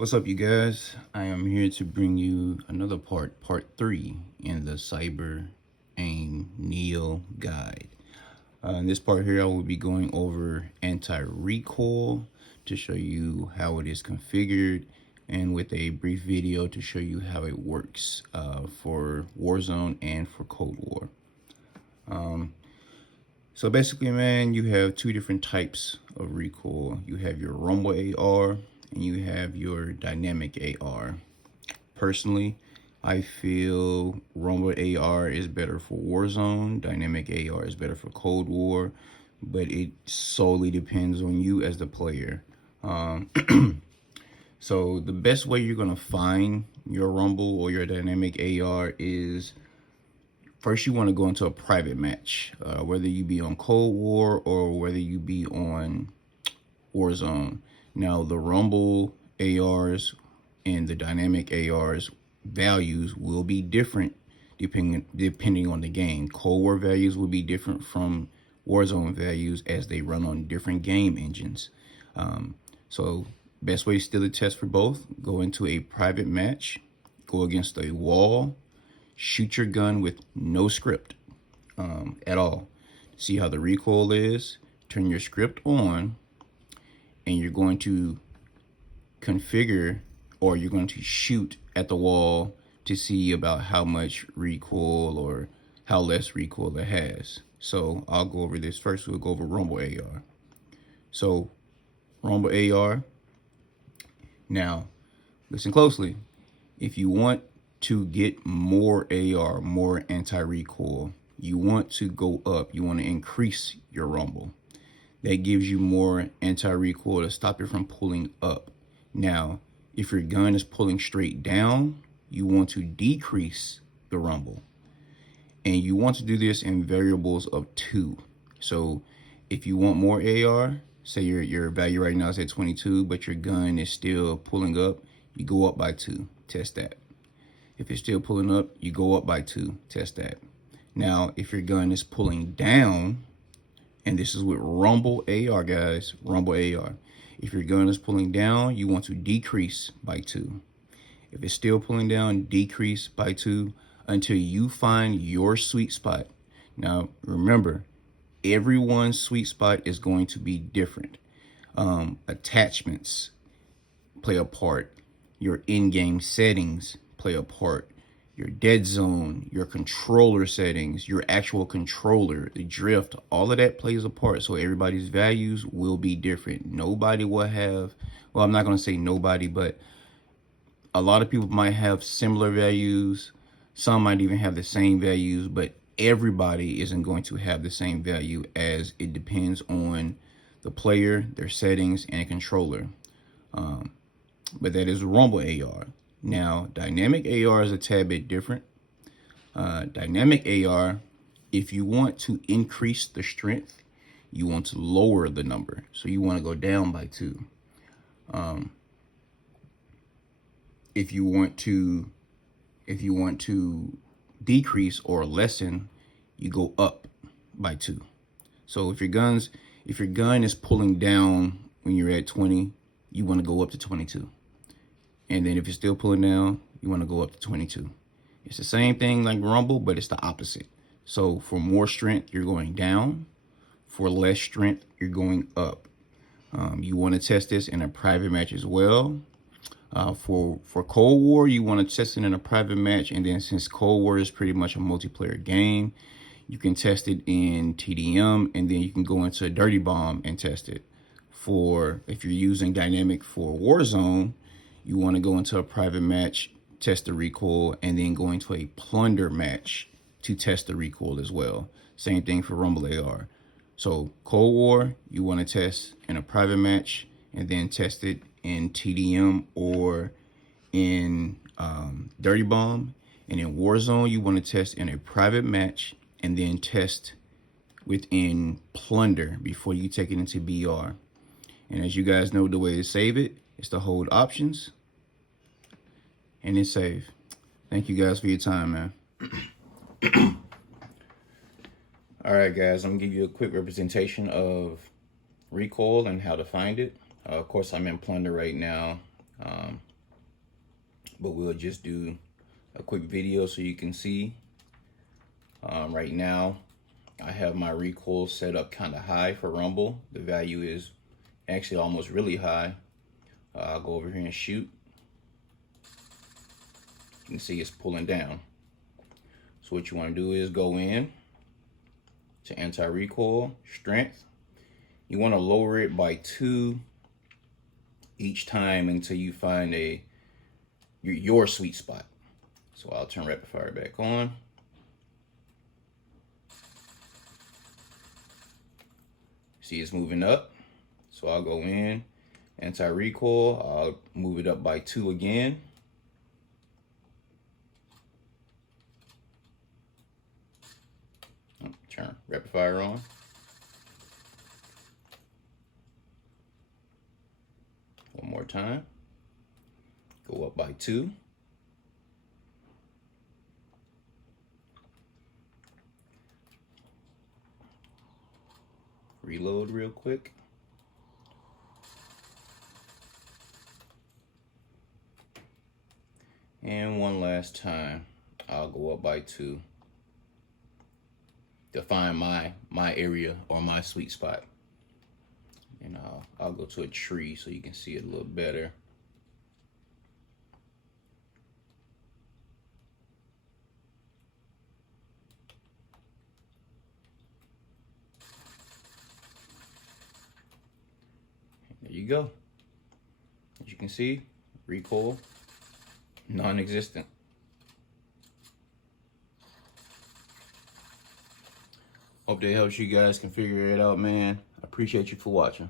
What's up, you guys? I am here to bring you another part 3 in the Cyber Aim Neo guide. In this part here, I will be going over anti-recoil to show you how it is configured, and with a brief video to show you how it works for Warzone and for Cold War. So basically, man, you have two different types of recoil. You have your rumble AR and you have your dynamic AR. Personally, I feel rumble AR is better for Warzone, dynamic AR is better for Cold War, but it solely depends on you as the player. So the best way you're gonna find your rumble or your dynamic AR is, first you want to go into a private match, whether you be on Cold War or whether you be on Warzone. Now the rumble ARs and the dynamic ARs values will be different depending on the game. Cold War values will be different from Warzone values as they run on different game engines. So best way still to test for both: go into a private match, go against a wall, shoot your gun with no script at all. See how the recoil is. Turn your script on, and you're going to configure, or you're going to shoot at the wall to see about how much recoil or how less recoil it has. So I'll go over this first. We'll go over rumble AR. So rumble AR. Now, listen closely. If you want to get more AR, more anti-recoil, you want to go up. You want to increase your rumble. That gives you more anti-recoil to stop it from pulling up. Now, if your gun is pulling straight down, you want to decrease the rumble. And you want to do this in variables of 2. So if you want more AR, say your value right now is at 22, but your gun is still pulling up, you go up by 2. Test that. If it's still pulling up, you go up by 2. Test that. Now, if your gun is pulling down, and this is with rumble AR, guys, rumble AR. If your gun is pulling down, you want to decrease by 2. If it's still pulling down, decrease by 2 until you find your sweet spot. Now, remember, everyone's sweet spot is going to be different. Attachments play a part. Your in-game settings play a part. Your dead zone, your controller settings, your actual controller, the drift, all of that plays a part. So everybody's values will be different. Nobody will have, well, I'm not going to say nobody, but a lot of people might have similar values. Some might even have the same values, but everybody isn't going to have the same value, as it depends on the player, their settings, and controller. But that is rumble AR. Now, dynamic AR is a tad bit different. Dynamic AR, if you want to increase the strength, you want to lower the number. So you want to go down by 2. If you want to decrease or lessen, you go up by 2. So if your gun is pulling down when you're at 20, you want to go up to 22. And then if it's still pulling down, you want to go up to 22. It's the same thing like rumble, but it's the opposite. So for more strength, you're going down. For less strength, you're going up. You want to test this in a private match as well. For Cold War, you want to test it in a private match. And then since Cold War is pretty much a multiplayer game, you can test it in TDM, and then you can go into a Dirty Bomb and test it. For if you're using dynamic for Warzone, you want to go into a private match, test the recoil, and then go into a plunder match to test the recoil as well. Same thing for rumble AR. So Cold War, you want to test in a private match and then test it in TDM or in Dirty Bomb. And in Warzone, you want to test in a private match and then test within plunder before you take it into BR. And as you guys know, the way to save it is to hold options and then save. Thank you guys for your time, man. All right, guys, I'm gonna give you a quick representation of recoil and how to find it. Of course, I'm in plunder right now. but we'll just do a quick video so you can see. Right now, I have my recoil set up kind of high for rumble. The value is actually almost really high. I'll go over here and shoot. You can see it's pulling down. So what you want to do is go in to anti-recoil, strength. You want to lower it by 2 each time until you find your sweet spot. So I'll turn rapid fire back on. See, it's moving up. So I'll go in, anti-recoil, I'll move it up by 2 again. Turn rapid fire on. One more time. Go up by 2. Reload real quick. And one last time, I'll go up by 2 to find my area or my sweet spot. And I'll go to a tree so you can see it a little better. There you go. As you can see, recoil, non-existent. Hope that helps you guys can figure it out, man. I appreciate you for watching.